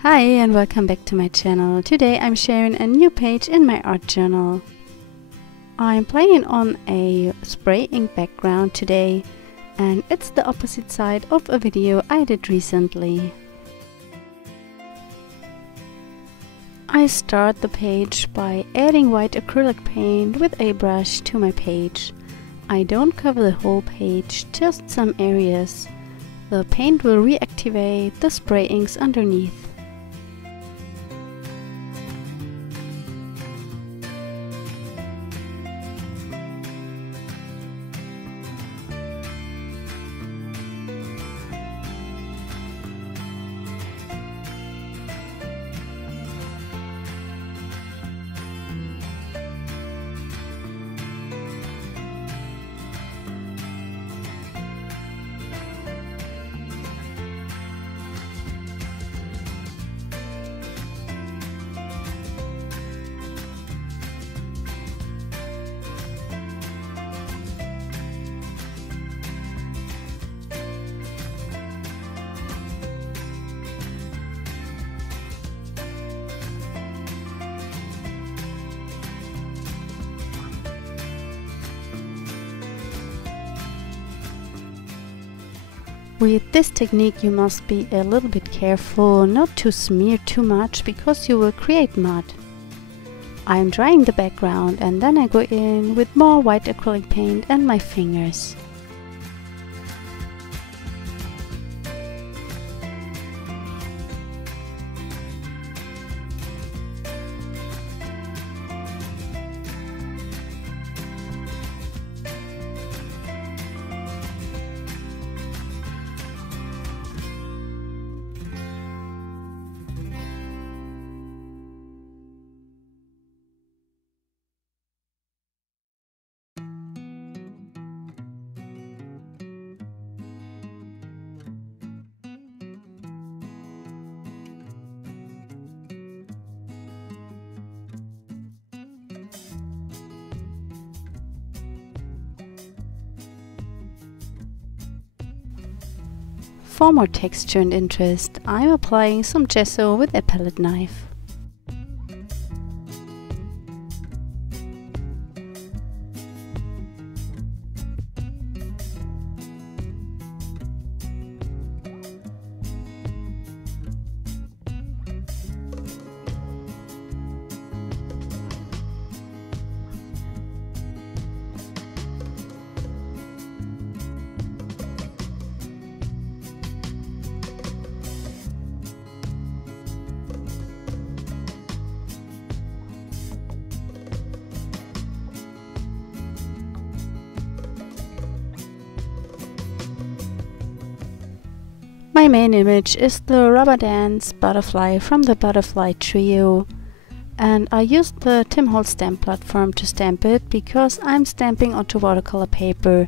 Hi and welcome back to my channel. Today I'm sharing a new page in my art journal. I'm playing on a spray ink background today, and it's the opposite side of a video I did recently. I start the page by adding white acrylic paint with a brush to my page. I don't cover the whole page, just some areas. The paint will reactivate the spray inks underneath. With this technique you must be a little bit careful not to smear too much because you will create mud. I am drying the background and then I go in with more white acrylic paint and my fingers. For more texture and interest, I'm applying some gesso with a palette knife. My main image is the rubber dance butterfly from the Butterfly Trio, and I used the Tim Holtz stamp platform to stamp it because I'm stamping onto watercolor paper,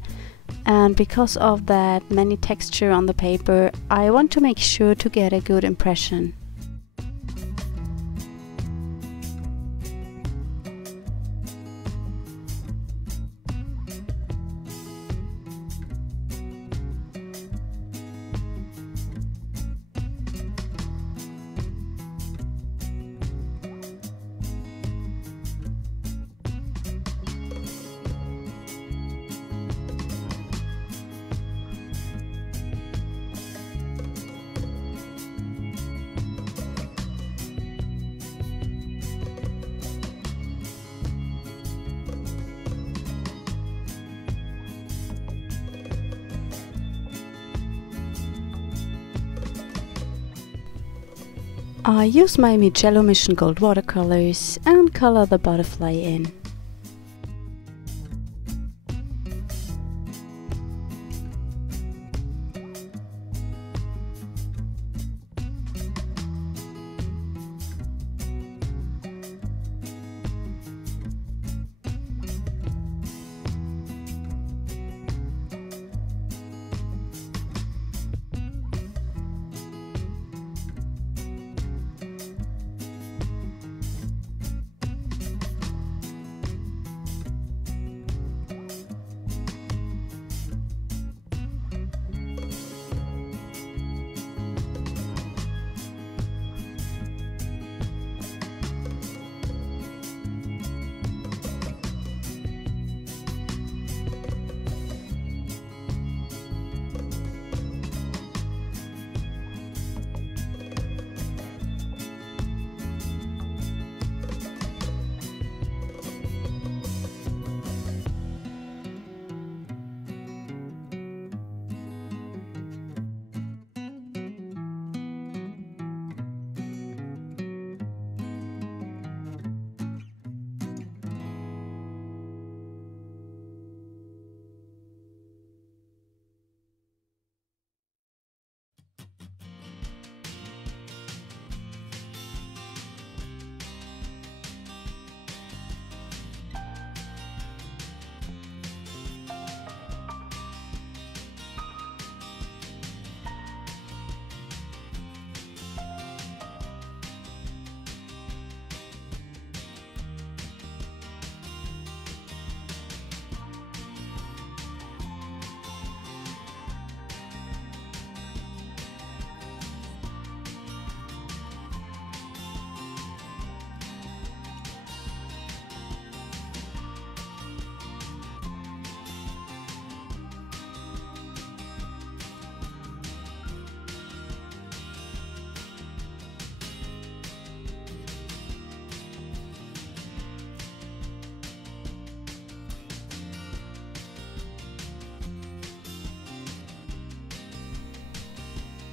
and because of that many texture on the paper I want to make sure to get a good impression. I use my Mijello Mission Gold watercolors and color the butterfly in.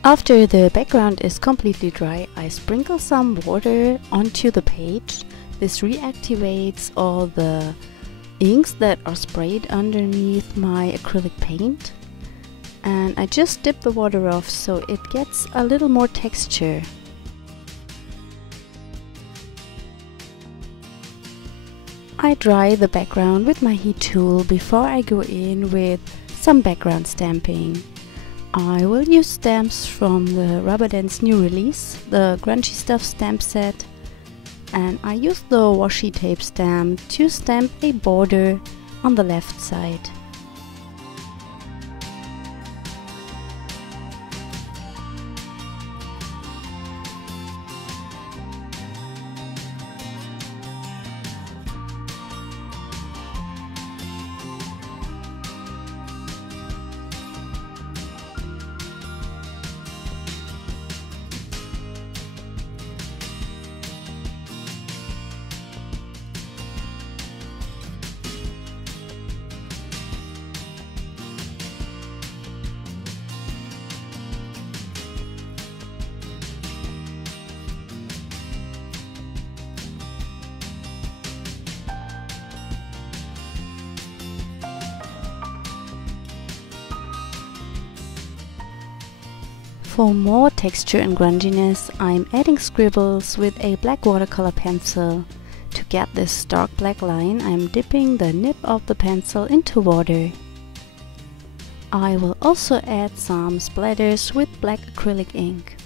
After the background is completely dry, I sprinkle some water onto the page. This reactivates all the inks that are sprayed underneath my acrylic paint. And I just dip the water off so it gets a little more texture. I dry the background with my heat tool before I go in with some background stamping. I will use stamps from the Rubber Dance new release, the Grungy Stuff stamp set, and I use the washi tape stamp to stamp a border on the left side. For more texture and grunginess, I'm adding scribbles with a black watercolor pencil. To get this dark black line, I'm dipping the nib of the pencil into water. I will also add some splatters with black acrylic ink.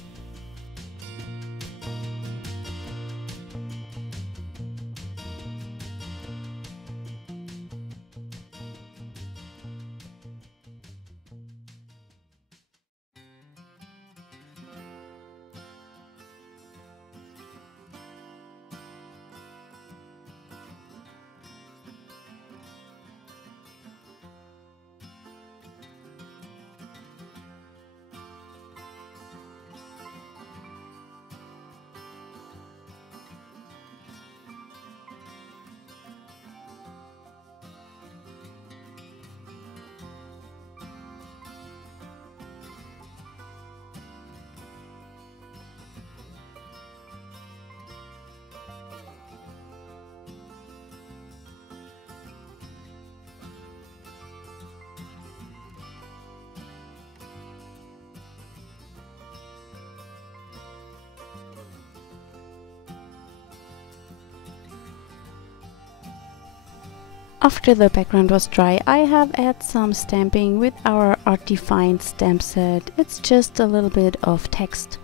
After the background was dry, I have added some stamping with our Art Defined stamp set. It's just a little bit of text,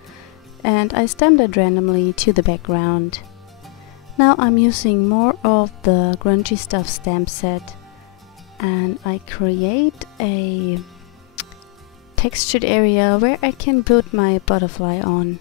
and I stamped it randomly to the background. Now I'm using more of the Grungy Stuff stamp set, and I create a textured area where I can put my butterfly on.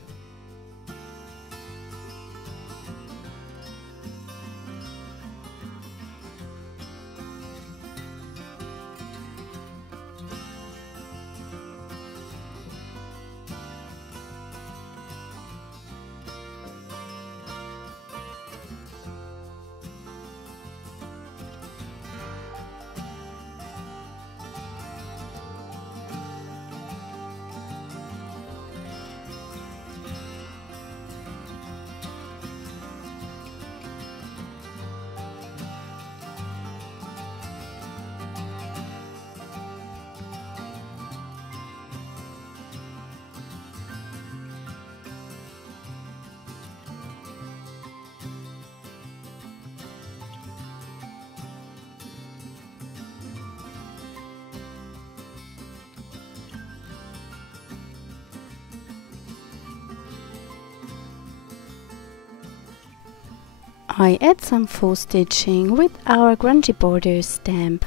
I add some faux stitching with our Grungy Borders stamp.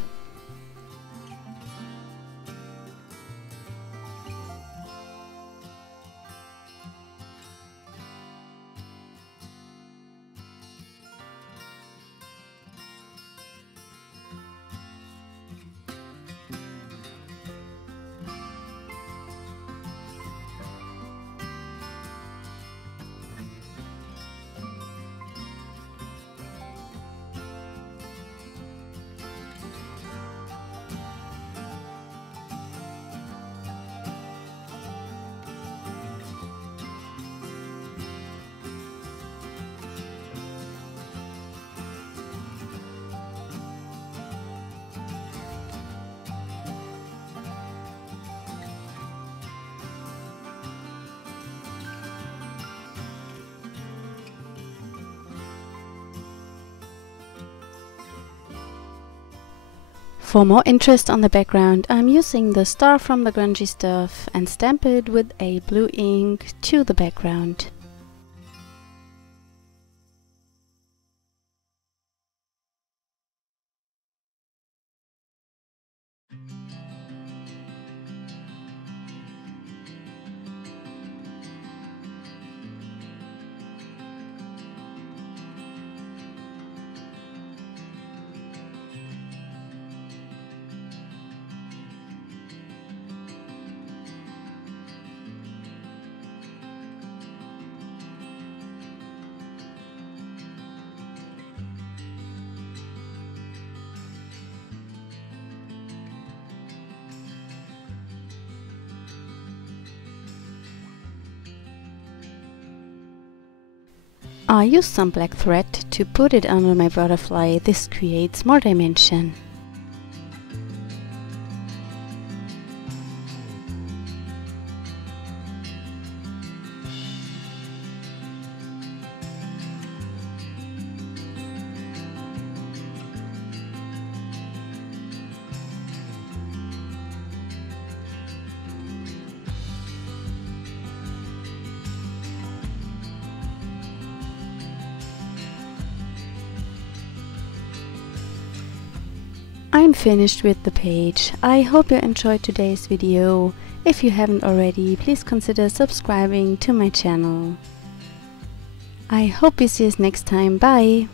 For more interest on the background, I'm using the star from the Grungy Stuff and stamp it with a blue ink to the background. I used some black thread to put it under my butterfly. This creates more dimension. I'm finished with the page. I hope you enjoyed today's video. If you haven't already, please consider subscribing to my channel. I hope we see us next time. Bye!